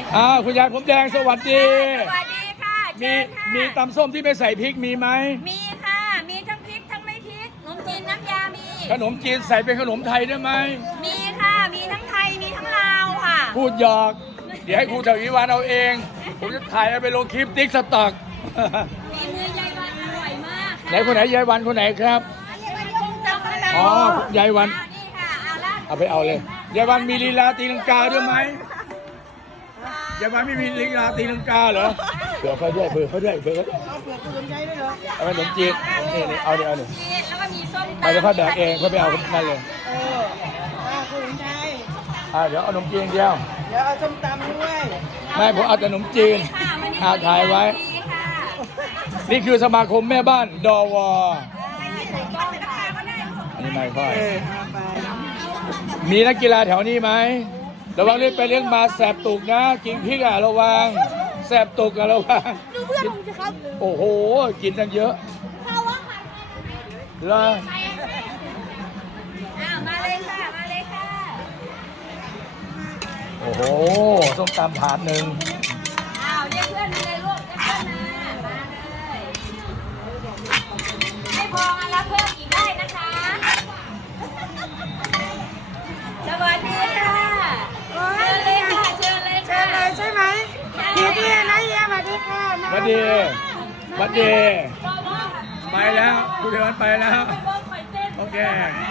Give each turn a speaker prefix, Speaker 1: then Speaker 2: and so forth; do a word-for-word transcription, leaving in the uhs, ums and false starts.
Speaker 1: อ้าวคุณยายผมแดงสวัสดี
Speaker 2: สวัสดีค่ะ
Speaker 1: มีมีตำส้มที่ไม่ใส่พริกมีไหม
Speaker 2: มีค่ะมีทั้งพริกทั้งไม่พริกขนมจีนน้ำยามี
Speaker 1: ขนมจีนใส่เป็นขนมไทยได้ไหม
Speaker 2: มีค่ะมีทั้งไทยมีทั้งลาวค่ะ
Speaker 1: พูดหยอก เดี๋ยวให้ครูถวิวานเอาเอง ผมจะถ่ายเอาไปลงคลิปติ๊กสต็อก
Speaker 2: ฝีมือยายวันอร่อยมาก
Speaker 1: ไหนคนไหนยายวันคนไหนครับ
Speaker 2: จำอะไร
Speaker 1: อ๋อยายวัน
Speaker 2: นี่ค่ะเอาละ
Speaker 1: เอาไปเอาเลยยายวันมีลีลาตีลังกาด้วยไหมยายวันไม่มีลีลาตีลังกาเหรอเผื่อเขาด้วยเผื่อเขาด้วยเผื่อเขา
Speaker 3: เอาเปลือกขนมใจด้วยเหรอ
Speaker 1: เอาขนมจีนนี่นี่เอาเดี๋ยวเอาเดี๋ยว
Speaker 2: จีนแล้วก็มีส้ม
Speaker 1: ไปเดี๋ยวเขาแบกเองเขาไปเอานั่นเลย
Speaker 3: เออเอาขนมใจ
Speaker 1: อ่าเดี๋ยวเอาขนมจีนอย่างเดียว
Speaker 3: เดี๋ยวเอาส้มตำด้วย
Speaker 1: ไม่ผมเอาแต่ขนมจีน
Speaker 2: ค่ะวันนี้
Speaker 1: อ่าถ่ายไว้
Speaker 2: ดีค่ะ
Speaker 1: นี่คือสมาคมแม่บ้านดอวอ
Speaker 2: ใส่ก้อนค่ะก็ได้
Speaker 1: อันนี้ไม่ค่อย
Speaker 3: เออเอาไป
Speaker 1: มีนักกีฬาแถวนี้ไหมระวังเล่นไปเลี้ยงมาแสบตุกนะกินพริกอ่ะระวังแสบตุกอ่ะระวัง
Speaker 2: ดูเพื่อนผมสิครับ
Speaker 1: โอ้โหกินตั้งเยอะ
Speaker 2: เขาว่าใคร
Speaker 1: เหรอ
Speaker 2: อ้าวมาเลยค่ะมาเลยค่ะ
Speaker 1: โอ้โหส้มตำถาดหนึ่ง
Speaker 2: อ้าวเรียกเพื่อนมาเลยลูกเรียกเพื่อนมามาเลยไม่พอมารับเพิ่มอีกได้นะคะ สวัสดีค่ะเชิญเลยค่ะเชิญเลย
Speaker 3: เชิ
Speaker 2: ค่ะ
Speaker 3: ญเลยใช่ไหมดีดีนะเฮียสวัสดีค่ะ
Speaker 1: สวัสดีสวัสดีไปแล้วคุณเดินไปแล้ว โอเค